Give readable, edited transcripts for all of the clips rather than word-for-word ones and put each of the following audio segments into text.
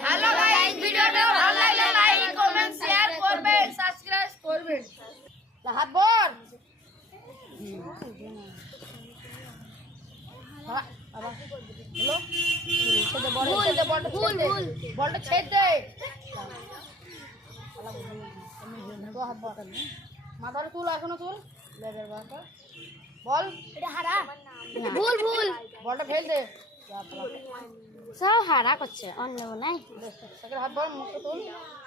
Hello guys, ভিডিওটা ভালো লাগলে লাইক কমেন্ট শেয়ার করবেন, সাবস্ক্রাইব করবেন। হাত বল বলটা ছেড়ে দে। মাথাটা তুল, এখনো তুল। বল এটা হারা, ভুল ভুল, বলটা ফেল দে। সব হারা করছে অন্য নাই। হাত বল, মুখটা তুল।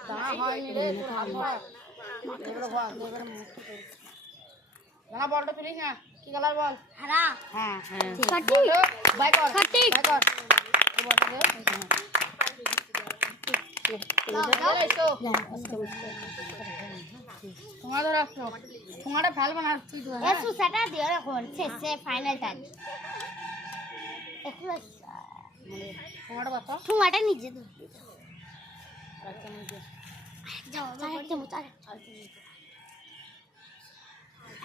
দাঁড়া হয়নি রে, তোর হাত ধর। এবারে মুখটা তুল। দাঁড়া, বলটা তুলিস না। কি কালার বল? হারা। হ্যাঁ হ্যাঁ, সঠিক। বাই কর, সঠিক। বাই কর। এই বলটা দে। ঠোঙা ধরে আসছো, ঠোঙাটা ফেলবে না তুই তো। এ সুসাটা দিও এখন শেষে ফাইনাল টাচ। এখন ঠোঙাটা বাতা ঠুঙাটা নিজে দাও। যাও একটা মুচ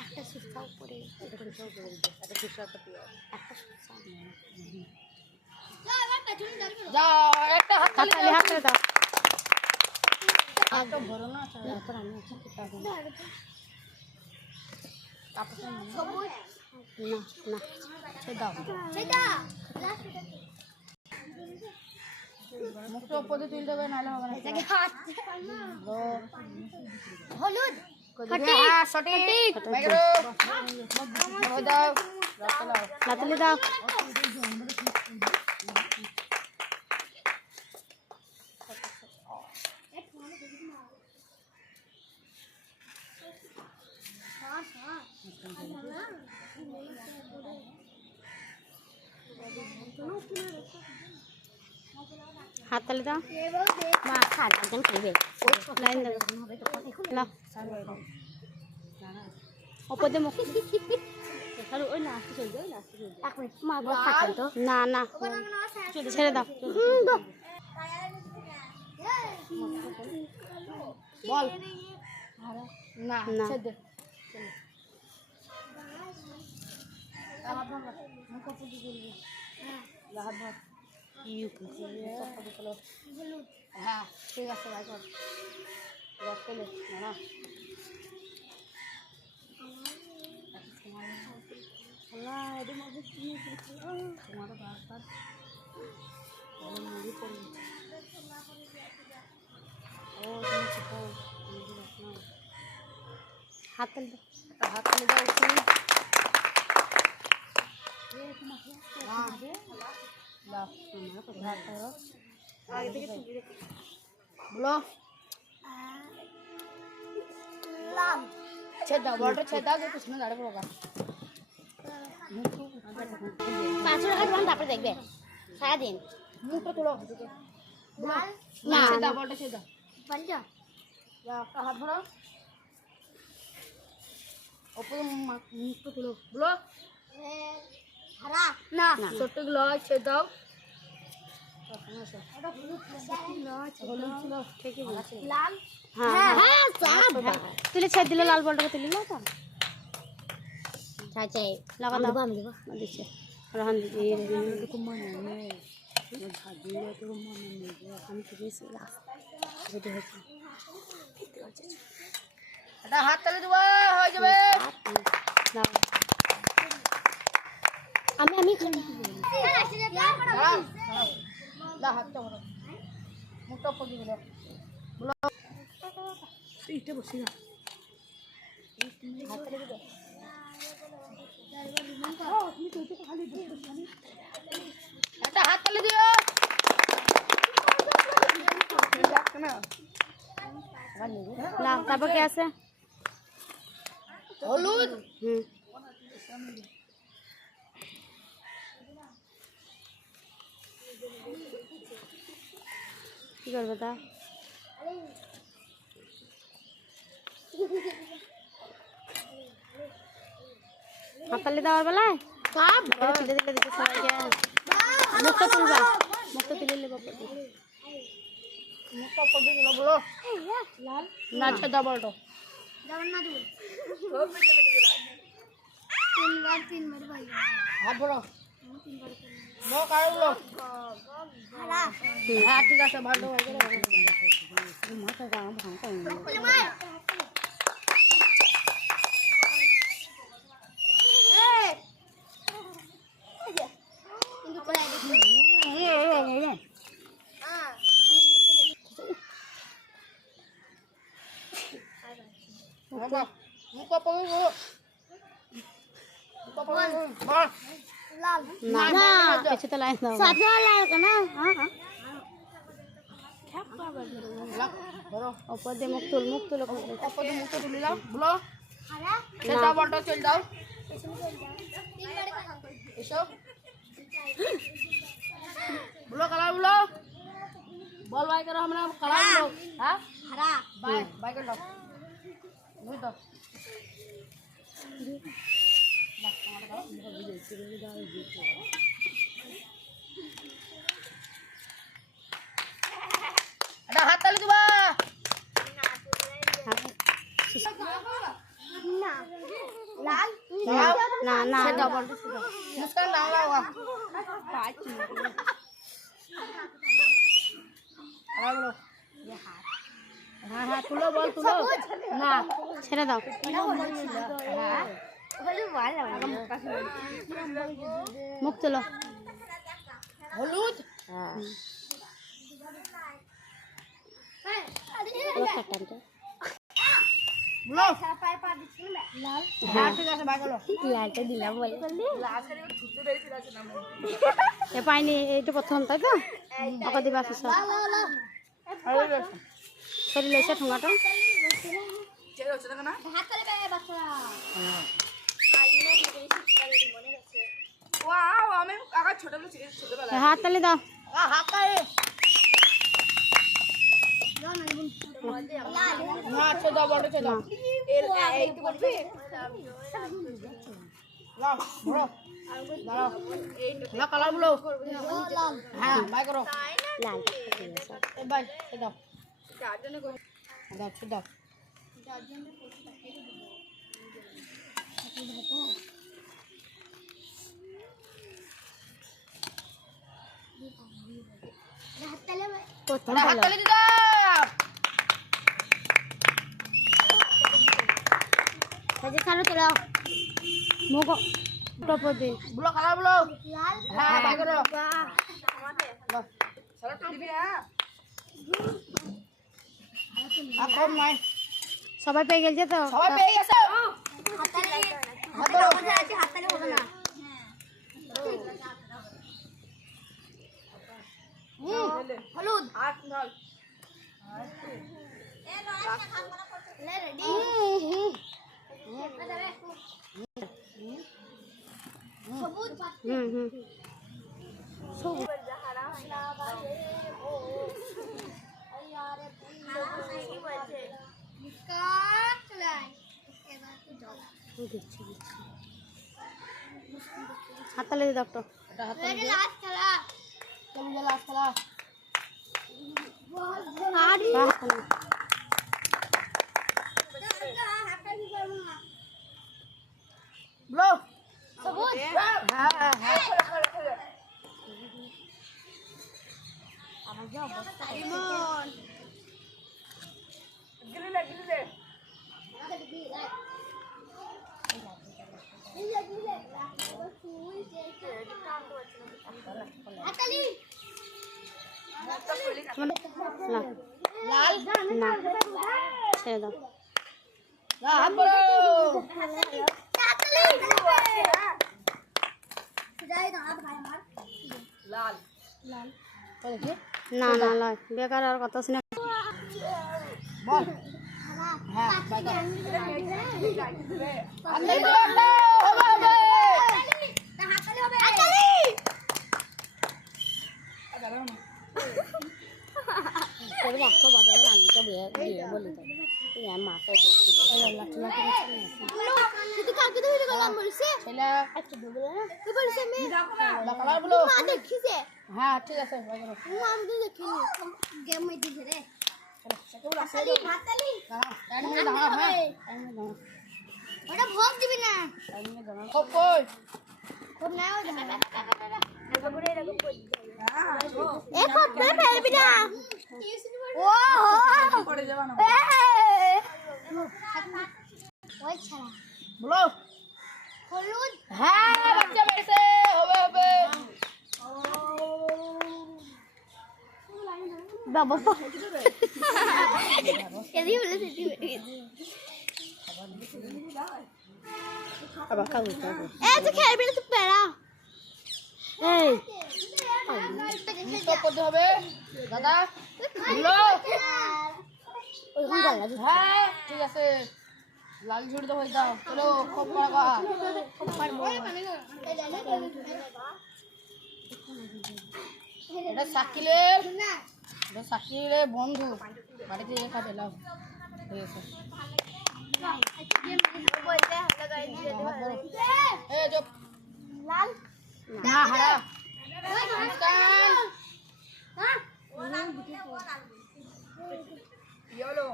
একটা সুসা উপরে একটা সুসা। যাও, একটা হাত হাত হাতে দাও। একটা ভরো না। তারপর আমি আচ্ছা না না দাও, মুখটা উপর দিয়ে তুলতে হবে, নাহলে হবে না। হলুদ। হ্যাঁ, সঠিক। বাই করো। দাও, লাতলি দাও। হাত তালি দাও। মা খাট একদম খাইবে। লাইন দাও। না ওপর দিয়ে মুখ মা খাট তো না না ছেড়ে দাও। বল না না। ছেড়ে দে। হাত ধর, মুখ উপর দিয়ে তুলবি। হাত ধর। হ্যাঁ ঠিক আছে, বাই কর। রস পেলে না হাত তালি দাও। হাত তুলে দাও। বলো ছেদ দাও, বলটা ছেদ দাও, যে পিছনে দাঁড়িয়ে পড়ো। 500 টাকা দিলাম তারপরে দেখবে সারাদিন। মুখটা তুলো। না ছেদ দাও, বলটা ছেদ দাও। পাঁচটা একটা হাত ধরো, ওপরে মুখটা তুলো। বলো হারা না, ছোট্ট গুলো ছেদ দাও। লাল। হ্যাঁ হ্যাঁ সব তুলে ছেড়ে দিল, লাল বলটাকে তুলে নাও তো। চাই চাই লাগা দাও। আমি দেব দিচ্ছে রহন দিদি এরকম মনে নেই। ভাবিলে তো মনে নেই। আমি তো বেশি যেতে হচ্ছে। এটা হাত তালে দেবো, হয়ে যাবে। আমি আমি দাঁড়াও, দাও, হাতটা ভরো, মুখটা উপর দিয়ে দিলো। বলো এইটা বসি না। হাত তালে দিবে। একটা হাত তালে দিও। না তারপর কে আছে? হলুদ। কি করবে তা? হাততালি দেওয়ার বেলায় সব তুলে দিলে দিতে সবাইকে। মুখটা তুলবা, মুখটা তুলে নেবো। মুখটা উপর দিয়ে দিলো। বলো লাল না, ছেদ দাও বলটা। তিনবার ভাই হাত ভরো। লো কারগুলো হ্যাঁ ঠিক আছে ভালো হয়ে গেলে মাথা গাম ভাঙতে muka apa lu? Muka apa lu? Bal. না না কিছু তো লাইন দাও সাথে লাইন না হ্যাঁ হ্যাঁ Lak, bro. উপর দিয়ে মুখ তুল Apa tuh muka dulu lah? Belum. Saya dah bal dah cel dah. Esok. Belum kalah belum. Bal baik karo hamna kalah belum? Hah? হারা Baik kan dah. Ini dah. Ada hat tali coba. না না Saya bal dah sudah. Muskan dah lah wah. Kalah belum? হ্যাঁ হ্যাঁ তুলো বল তুলো না ছেড়ে দাও হ্যাঁ মুখ তুলো হলুদ হ্যাঁ বলো হ্যাঁ ঠিক আছে ভাই চলো লালটা দিলাম বলে এ পাইনি এইটা প্রথম তাই তো ওকে দিবা আসো সরি লেছে ঠোঙাটা হাত তালি দাও হাকাই না চোদা বড় চোদা এই তো করবে লাও বড় দাঁড়াও না কালার বলো হ্যাঁ বাই করো লাল এই বাই এই দাও দাও ছোট দাও প্রথম হাত তালি দি দাও সাজে খানো তোলা মুখ টপদে বলো কালার বলো হ্যাঁ বাই করো সারা তো দিবি হ্যাঁ এখন নাই সবাই পেয়ে গেছে তো সবাই পেয়ে গেছে হলুদ হুম হুম হাততালি দি ডক্টর এটা হাত তালি লাস্ট খেলা তুমি লাস্ট খেলা ব্লো সবুজ হ্যাঁ হ্যাঁ আমার যা অবস্থা ইমন গিলে লাল না ছেড়ে দাও হাত বড় লাল লাল দেখি না না লয় বেকার আর কথা শুনে বল হ্যাঁ বাই কর আলে হবে করে রাখো বাদে লাঙ্গি তো দিয়ে বলি তো তুই আর মাথা দিয়ে লাঠি লাঠি তুই কাকে ধরে গেলাম বলছে ছেলে একটু ডুবে না তুই বলছে আমি কালার বলো মা দেখিছে হ্যাঁ ঠিক আছে বাই করো আমি তো দেখিনি গেম মে দিছে রে সেগুলো আছে হাতালি দাঁড়া টাইম নিয়ে দাঁড়া হ্যাঁ টাইম নিয়ে দাঁড়া ওটা ভোগ দিবি না টাইম নিয়ে দাঁড়া খুব কই খুব না এখন তুই ফেলবি না ও ওই ছাড়া বলো হলুদ হ্যাঁ বাচ্চা বেড়েছে হবে হবে বাবা এদিকে বলে সেটি আবার খাবো খাবো এ তুই খেলবি না তুই পেরা এই স্টপ করতে হবে দাদা বলো ওইখানে গলা দিচ্ছে। হ্যাঁ ঠিক আছে লাল ঝুড়ি তো হয়ে দাও চলো খুব পারবা এটা সাকিলের বন্ধু বাড়িতে রেখা দিলাম ঠিক আছে হাত ধরো। এই চুপ। লাল না হারা মুস্কান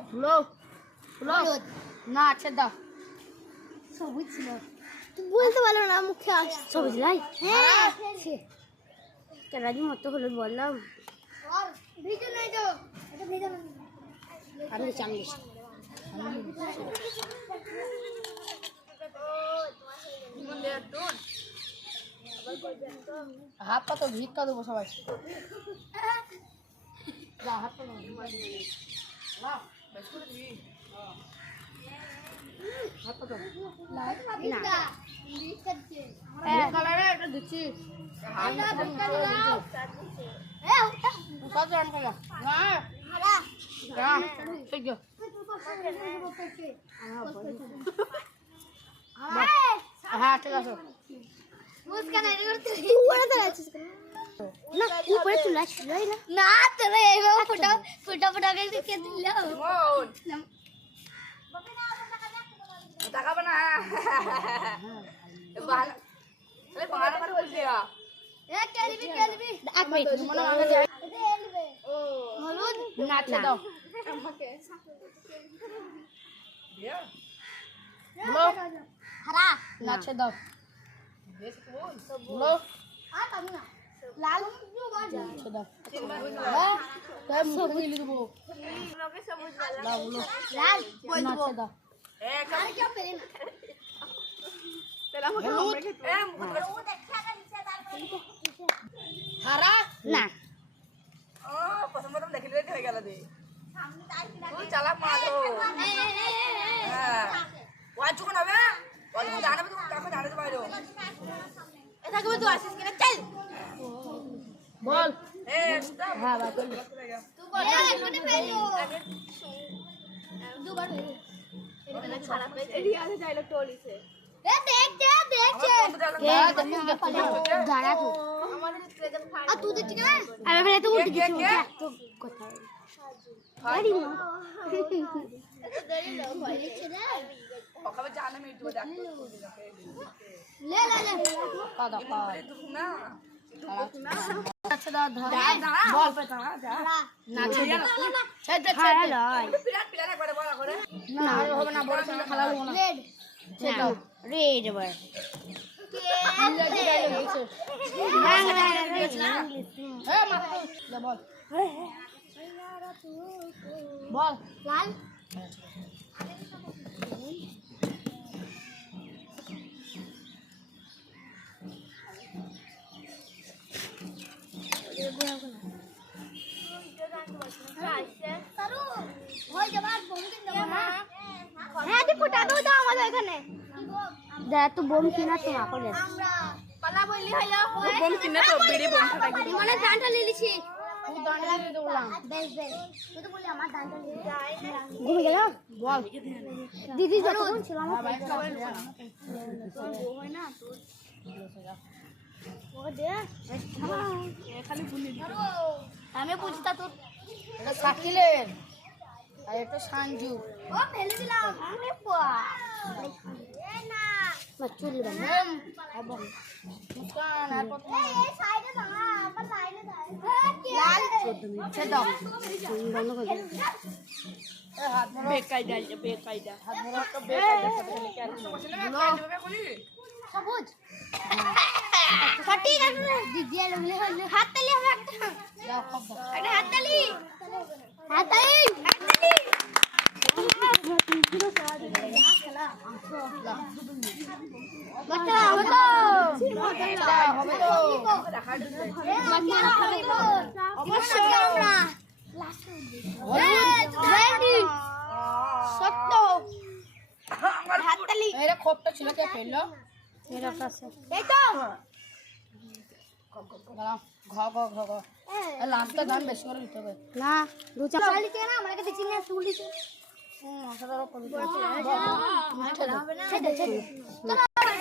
ফুলো ফুলো না আছে দাও সবুজ ছিল তুই বলতে পারলো না মুখে আসছে সবুজ লাই হ্যাঁ কেরাজি মতো হলুদ বললাম আর ভিজে নাই তো এটা ভিজে না আমি চাঙ্গি হাত পা তো ভিক্ষা দেবো সবাই যা হাত পা দাও। না, বেশ করে দিবি। হাত পা দাও। ভিজা ভিজা দিচ্ছে রেড কালারে এটা দিচ্ছি আমরা ভিজা দাও এ ওটা কত রান খেলা না হারা না ঠিক আছে হ্যাঁ ঠিক আছে মুস্কান এর করতে উপরে দাঁড়াচ্ছিস না উপরে চলে আসছিলই না না তোরা এইভাবে ফুটা কে দিল দেখাবে না বাহানা করে বলছি এ কেলবি এক মিনিট মনে আগে যায় এটা এলবে হলুদ নাচে দাও বলো হারা নাচে দাও বলো আর পাবো না লাল নাচে দাও হ্যাঁ তাই মুখে মিলিয়ে দেবো দাও বলো লাল নাচে দাও আর কেউ পেরে না হলুদ হারা না চালাক মাছ বল হ্যাঁ বাবা এখানে ফেলো দুবার এ দেখছে দাঁড়া তো আর তুই দেখছিস না আমি বলে তো উঠে গেছি তো কথা আরে না লে কাদা আচ্ছা দাও বল নাচে দাও ছেড়ে খায় ছেড়ে লয় না হবে না বড় ছেলে খেলা হবে না রেড না রেড এবার ইংরেজি ডায়লগ দিছে হ্যাঁ মাথা যা বল বল লাল সারু হয়ে যাবার বন্ধু দেবো হ্যাঁ তুই ফুটাবেও তো আমাদের এখানে দেখ তো বোম কিনা তো মাকড় আমরা পালা বললি হইলো বোম কিনে তো বেড়ে বোম ফাটাই মানে দানটা লিলিছি আমি দাঁড়িয়ে দিয়ে দেবো বেশ তুই তো বললি আমার দানটা লিলি ঘুরে গেল বল দিদি যতক্ষণ ছিল আমার বাইক খাবে ও দে আমি বুঝতা তোর এটা শাকিলের আর এটা সঞ্জু ও ফেলে দিলাম আরে বাবা এ না চুল বানা ম্যাম এবং মুস্কান আর কত এই সাইডে দাঁড়া আমার লাইনে দাঁড়া লাল ছেড়ে দাও বন্ধ করে দে এ হাত ধরো বেকায়দা হাত ধরো তো বেকায়দা সাথে লেকে আর সবুজ সঠিক আছে দিদি হাত তালি হবে একটা যাও সব দাও। একটা হাত তালি হাত তালি হাত তালি বাচ্চা হবে তো হবে তো অবশ্যই আমরা সত্য হাত তালি এটা খোপটা ছিল কে ফেললো मेरा पास है এই তো দাঁড়াও ঘ ঘ ঘ ঘ লাস্টটা দাম বেশি করে দিতে হবে ना दो चार চালি তে না আমাকে দেখছি না তুল দিছে মাথাটা করে ছেড়ে ছেড়ে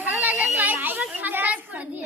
ভালো লাগে লাইক করে সাবস্ক্রাইব করে দিয়ে